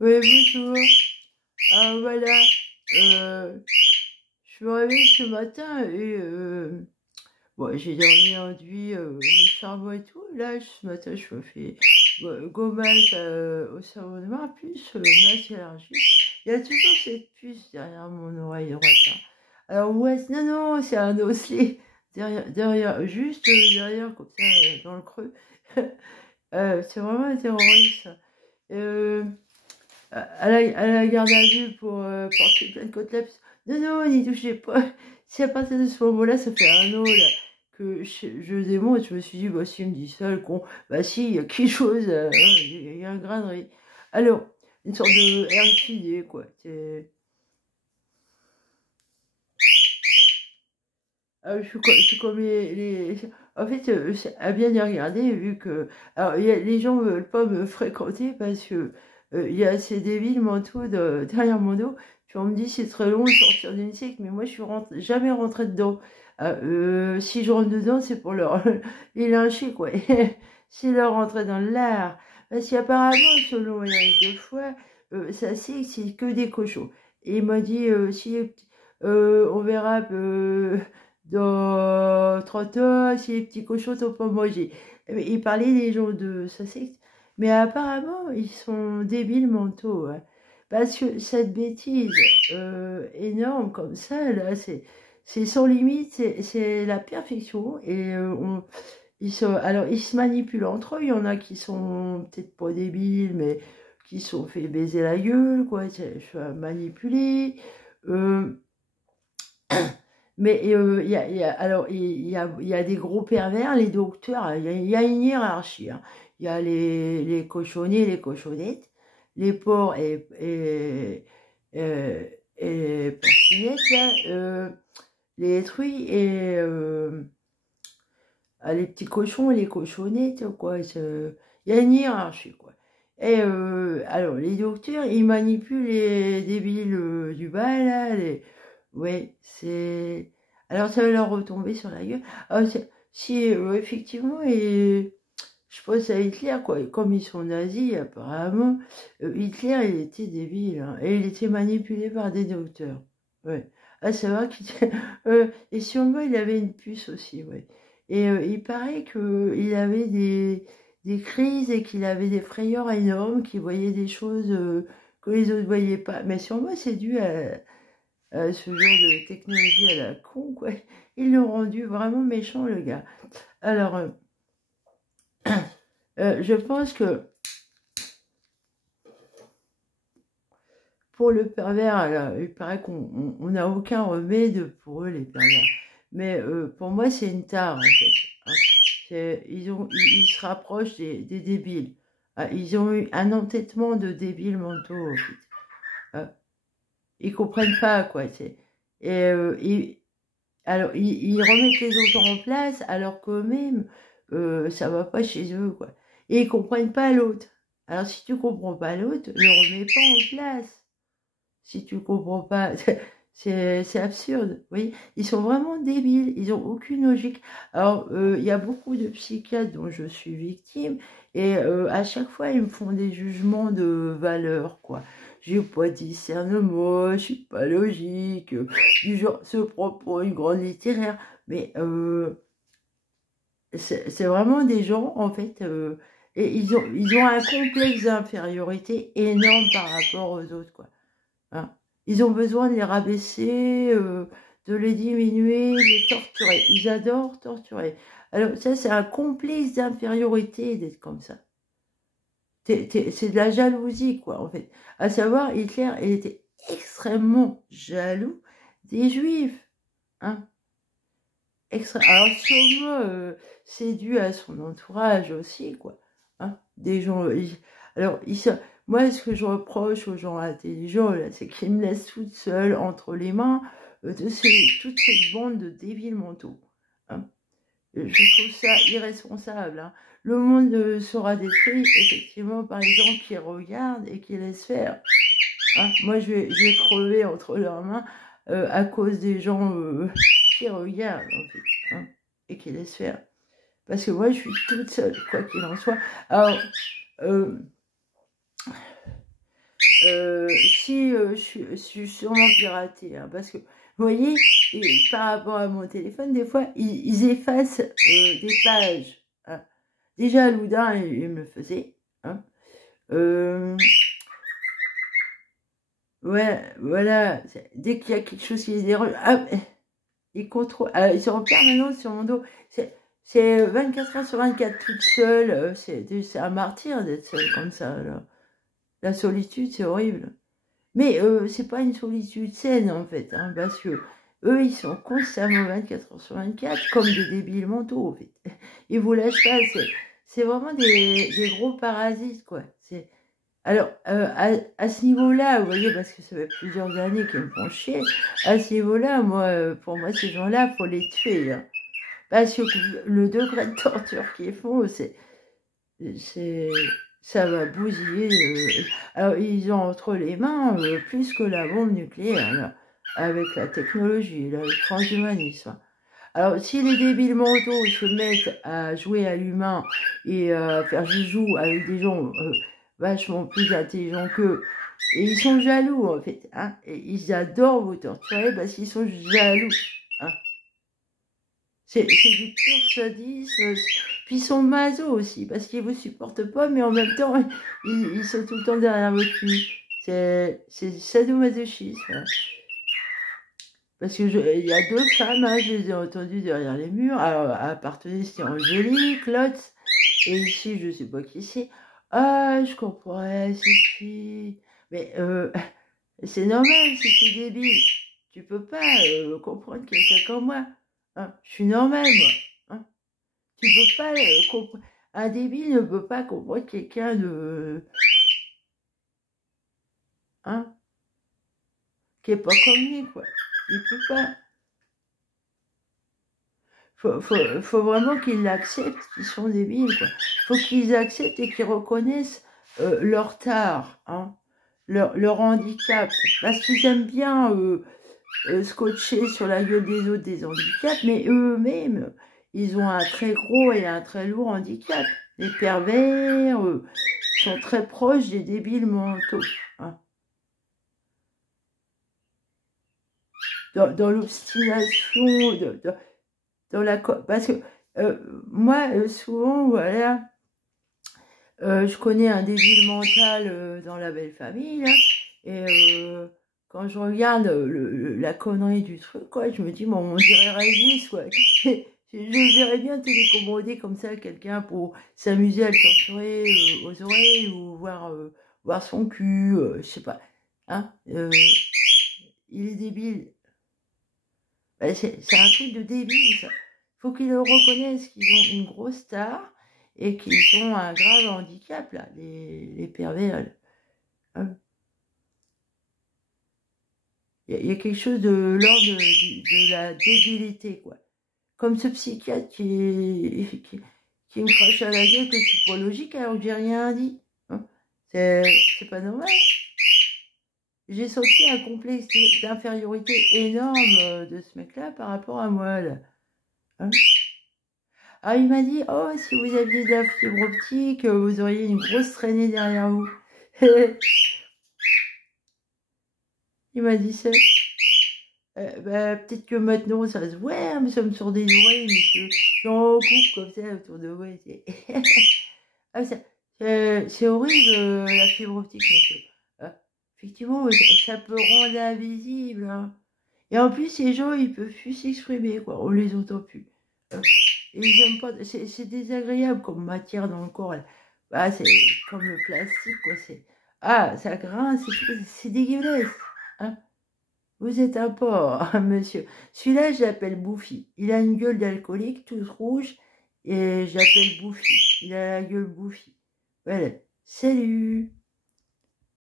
Oui, bonjour. Ah, voilà. Je me réveille ce matin et bon, j'ai dormi enduit le charbon et tout. Là, ce matin, je me fais gommage au cerveau noir, plus masse élargie. Il y a toujours cette puce derrière mon oreille droite, hein. Alors, ouais, non, non, c'est un osselet. Juste derrière, comme ça, dans le creux. C'est vraiment un terroriste. Euh, à la garde à vue pour porter plein de côtelettes. Non, non, n'y touchez pas. Si à partir de ce moment-là, ça fait un an là, que je démonte, je me suis dit, bah si, il me dit ça, le con, bah si, il y a quelque chose, il y a un grain de riz. Alors, une sorte de RFID, quoi. Je suis comme En fait, à bien y regarder, vu que... Alors, les gens ne veulent pas me fréquenter parce que il y a ces débiles mentaux derrière mon dos. Puis on me dit c'est très long de sortir d'une secte, mais moi je suis jamais rentrée dedans. Si je rentre dedans, c'est pour leur les lyncher, quoi. Si leur rentrer dans l'art. Parce qu'apparemment, selon Eric Defoy, ça c'est que des cochons. Et il m'a dit, si on verra dans 30 ans, si les petits cochons t'ont pas mangé. Il parlait des gens de sa secte, mais apparemment, ils sont débiles mentaux, hein. Parce que cette bêtise énorme comme ça, là, c'est sans limite, c'est la perfection. Et alors, ils se manipulent entre eux. Il y en a qui sont peut-être pas débiles, mais qui se sont fait baiser la gueule, quoi, manipulés. Euh, Mais alors, il y a des gros pervers, les docteurs, il y a une hiérarchie, hein. Il y a les cochonnets, les cochonnettes, les porcs et porcinettes, là, les truies et les petits cochons et les cochonnettes, quoi. Il y a une hiérarchie, quoi. Et alors, les docteurs, ils manipulent les débiles du bas, là, ouais, c'est... Alors, ça va leur retomber sur la gueule. Alors, si, effectivement, et je pense à Hitler, quoi. Et comme ils sont nazis, apparemment, Hitler, il était débile, hein, et il était manipulé par des docteurs. Ouais. À savoir qu'il... et sûrement, il avait une puce aussi, ouais. Et il paraît qu'il avait des crises et qu'il avait des frayeurs énormes, qu'il voyait des choses que les autres ne voyaient pas. Mais sûrement, c'est dû à ce genre de technologie à la con, quoi. Ils l'ont rendu vraiment méchant, le gars. Alors, je pense que pour le pervers, alors, il paraît qu'on n'a aucun remède pour eux, les pervers. Mais pour moi, c'est une tare, en fait, hein. Ils se rapprochent des débiles. Ah, ils ont eu un entêtement de débiles mentaux, en fait. Ah, ils comprennent pas, quoi. Et alors, ils remettent les autres en place, alors qu'eux-mêmes, ça va pas chez eux, quoi. Et ils comprennent pas l'autre. Alors, si tu comprends pas l'autre, ne remets pas en place. Si tu comprends pas, c'est absurde. Vous voyez, ils sont vraiment débiles, ils ont aucune logique. Alors, il y a beaucoup de psychiatres dont je suis victime, et à chaque fois, ils me font des jugements de valeur, quoi. J'ai pas de discernement, je suis pas logique, du genre se prend pour une grande littéraire. Mais c'est vraiment des gens, en fait, et ils ont un complexe d'infériorité énorme par rapport aux autres, quoi. Hein. Ils ont besoin de les rabaisser, de les diminuer, de les torturer. Ils adorent torturer. Alors ça, c'est un complexe d'infériorité d'être comme ça. C'est de la jalousie, quoi, en fait. À savoir, Hitler, il était extrêmement jaloux des Juifs. Hein. Alors sûrement, c'est dû à son entourage aussi, quoi. Hein. Des gens... alors, moi, ce que je reproche aux gens intelligents, là, c'est qu'ils me laissent toute seule entre les mains toute cette bande de débiles mentaux. Hein. Je trouve ça irresponsable. Hein. Le monde sera détruit, effectivement, par les gens qui regardent et qui laissent faire. Hein. Moi, je vais crever entre leurs mains à cause des gens qui regardent, en fait, hein, et qui laissent faire. Parce que moi, je suis toute seule, quoi qu'il en soit. Alors, Si je suis sûrement piratée, hein, parce que, vous voyez, par rapport à mon téléphone, des fois, ils effacent des pages. Hein. Déjà, Loudun, il me le faisait. Hein. Ouais, voilà. Dès qu'il y a quelque chose qui les dérange, ils contrôlent. Ils sont en permanence sur mon dos. C'est 24 heures sur 24 toute seule. C'est un martyr d'être seule comme ça. Là. La solitude, c'est horrible. Mais c'est pas une solitude saine, en fait. Hein, parce que eux, ils sont constamment 24 heures sur 24, comme des débiles mentaux, en fait. Ils vous lâchent pas. C'est vraiment des gros parasites, quoi. Alors, à ce niveau-là, vous voyez, parce que ça fait plusieurs années qu'ils me font chier, à ce niveau-là, moi, pour moi, ces gens-là, faut les tuer. Hein. Parce que le degré de torture qu'ils font, ça va bousiller. Alors, ils ont entre les mains plus que la bombe nucléaire, là, avec la technologie, là, le transhumanisme. Alors, si les débiles mentaux se mettent à jouer à l'humain et à faire joujou avec des gens vachement plus intelligents qu'eux, et ils sont jaloux, en fait, hein, et ils adorent vous torturer parce qu'ils sont jaloux, hein. C'est du pur sadisme. Puis ils sont maso aussi, parce qu'ils vous supportent pas, mais en même temps, ils sont tout le temps derrière votre cul. C'est sadomasochisme. Hein. Parce que il y a deux femmes, hein, je les ai entendues derrière les murs. Alors, à Parthenay, c'était Angélique, Lotz, et ici, je sais pas qui c'est. Ah, je comprends, c'est qui. Mais c'est normal, si t'es débile. Tu peux pas comprendre quelqu'un comme moi. Hein. Je suis normale, moi. Hein. Tu peux pas comprendre. Un débile ne peut pas comprendre quelqu'un de. Hein, qui est pas comme lui, quoi. Il peut pas. Faut vraiment qu'ils l'acceptent, qu'ils sont débiles, quoi. Faut qu'ils acceptent et qu'ils reconnaissent leur tard, hein, leur handicap. Parce qu'ils aiment bien scotcher sur la gueule des autres des handicaps, mais eux-mêmes, ils ont un très gros et un très lourd handicap. Les pervers sont très proches des débiles mentaux. Hein. Dans l'obstination, dans la... Parce que moi, souvent, voilà, je connais un débile mental dans la belle famille, là, et quand je regarde la connerie du truc, quoi, je me dis, bon, on dirait Régis, quoi. Je verrais bien télécommander comme ça quelqu'un pour s'amuser à le torturer aux oreilles ou voir son cul, je sais pas. Hein, il est débile. Ben, c'est un truc de débile, ça. Faut qu'ils le reconnaissent qu'ils ont une grosse star et qu'ils ont un grave handicap, là, les pervers. Hein. Il y a quelque chose de l'ordre de la débilité, quoi. Comme ce psychiatre qui me crache à la gueule que je suis pas logique alors que j'ai rien dit. Hein. C'est pas normal. J'ai senti un complexe d'infériorité énorme de ce mec-là par rapport à moi, là. Hein. Ah, il m'a dit, oh, si vous aviez de la fibre optique, vous auriez une grosse traînée derrière vous. Il m'a dit ça. Bah, peut-être que maintenant ça se voit, hein, mais ça me sort des oreilles, monsieur. J'en coupe comme ça autour de moi. Ah, c'est horrible la fibre optique, monsieur. Ah, effectivement, ça peut rendre invisible. Hein. Et en plus, ces gens, ils peuvent plus s'exprimer, quoi. On les entend plus. Et ils aiment pas. C'est désagréable comme matière dans le corps. Bah, c'est comme le plastique, quoi. Ah, ça grince, c'est dégueulasse. Hein. Vous êtes un porc, monsieur. Celui-là, je l'appelle Bouffi. Il a une gueule d'alcoolique, toute rouge, et je l'appelle Bouffi. Il a la gueule Bouffi. Voilà. Salut!